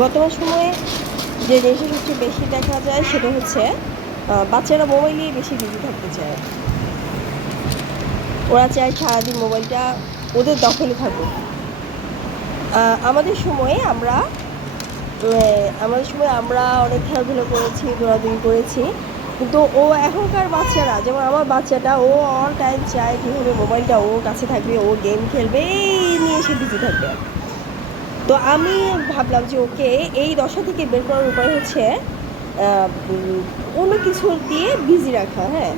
বর্তমান সময়ে যে জিনিসটা সবচেয়ে বেশি দেখা যায় সেটা হচ্ছে বাচ্চারা মোবাইল নিয়ে বেশি বিজি থাকতে চায়। ওরা চায় সারাদিন মোবাইলটা ওদের দখলে থাকুক। আমাদের সময়ে আমরা আমাদের সময় আমরা অনেক খেলাধুলো করেছি, দৌড়াদৌড়ি করেছি, কিন্তু ও এখনকার বাচ্চারা, যেমন আমার বাচ্চাটা, ও অল টাইম চায় কীভাবে মোবাইলটা ওর কাছে থাকবে, ও গেম খেলবে, এই নিয়ে সে বিজি থাকবে। তো আমি ভাবলাম যে, ওকে এই দশা থেকে বের করার উপায় হচ্ছে অন্য কিছু দিয়ে বিজি রাখা হ্যাঁ।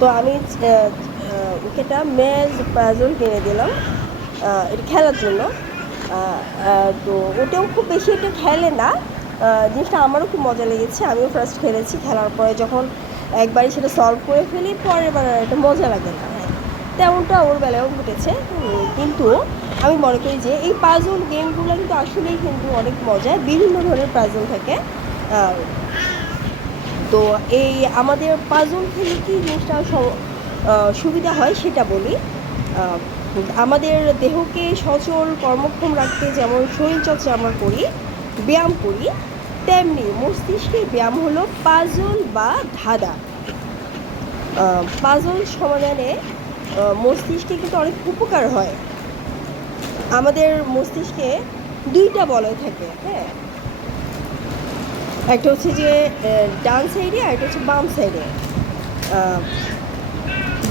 তো আমি ওকে একটা ম্যাজ পাজল কিনে দিলাম এটা খেলার জন্য। তো ওটাও খুব বেশি একটা খেলে না। জিনিসটা আমারও খুব মজা লেগেছে, আমিও ফার্স্ট খেলেছি। খেলার পরে যখন একবারই সেটা সলভ করে ফেলি, পরের বার এটা মজা লাগে না হ্যাঁ। তেমনটা ওর বেলায়ও ঘটেছে কিন্তু আমি মনে করি যে এই পাজল গেমগুলো কিন্তু আসলেই কিন্তু অনেক মজা বিভিন্ন ধরনের পাজল থাকে। তো এই আমাদের পাজল খেলে কি জিনিসটা সুবিধা হয় সেটা বলি। আমাদের দেহকে সচল, কর্মক্ষম রাখতে যেমন শরীরচর্চা আমরা করি, ব্যায়াম করি, তেমনি মস্তিষ্কের ব্যায়াম হলো পাজল বা ধাঁধা। পাজল সমাধানে মস্তিষ্কে কিন্তু অনেক উপকার হয়। আমাদের মস্তিষ্কে দুইটা বলয় থাকে হ্যাঁ? একটা হচ্ছে যে ডান সাইডে আর একটা হচ্ছে বাম সাইডে।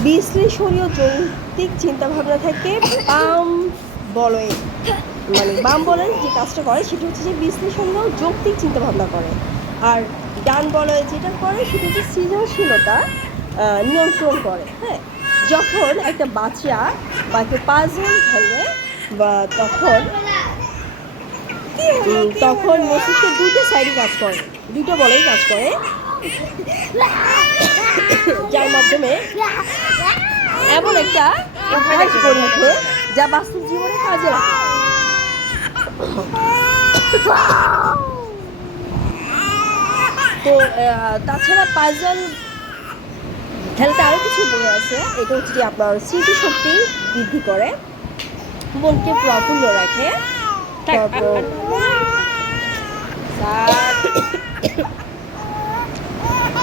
বিশ্লেষণীয় যৌক্তিক চিন্তাভাবনা থাকে বাম বলয়ে। মানে বাম বলয়ে যে কাজটা করে, সেটা হচ্ছে যে বিশ্লেষণীয় যৌক্তিক চিন্তাভাবনা করে। আর ডান বলয়ে যেটা করে, সেটা হচ্ছে সৃজনশীলতা নিয়ন্ত্রণ করে হ্যাঁ? যখন একটা বাচ্চা বা একটা পাজল খেলে বা তখন তখন মস্তিষ্কের দুটো সাইডে কাজ করে দুটো বলেই কাজ করে। যার মাধ্যমে এমন একটা অভ্যাস গড়ে ওঠে যা বাস্তব জীবনে কাজে লাগে। তো তাছাড়া পাজল খেলাতে আরও কিছু বলে আছে। এটা হচ্ছে আপনার স্মৃতিশক্তি বৃদ্ধি করে। মনকে প্রফুল্ল রাখে। তারপর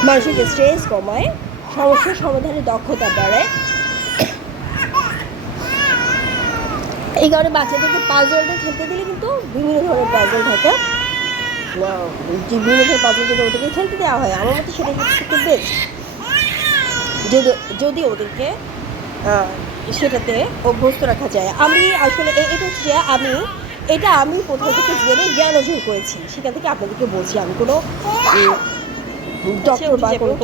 মানসিক স্ট্রেস কমায় সমস্যা সমাধানের দক্ষতা বাড়ায়। এই কারণে বাচ্চাদেরকে পাজলটা খেলতে দিলে কিন্তু বিভিন্ন ধরনের পাজল থাকে। বিভিন্ন ধরনের পাজল যদি ওদেরকে খেলতে দেওয়া হয় আমার মতে সেটা কিন্তু বেস্ট যদি যদি ওদেরকে সেটাতে অভ্যস্ত রাখা যায়। আমি আসলে এটা হচ্ছে যে আমি এটা আমি কোথাও থেকে জেনে জ্ঞান অর্জন করেছি সেখান থেকে আপনাদেরকে বলছি আমি কোনো ডক্টর বা কোনো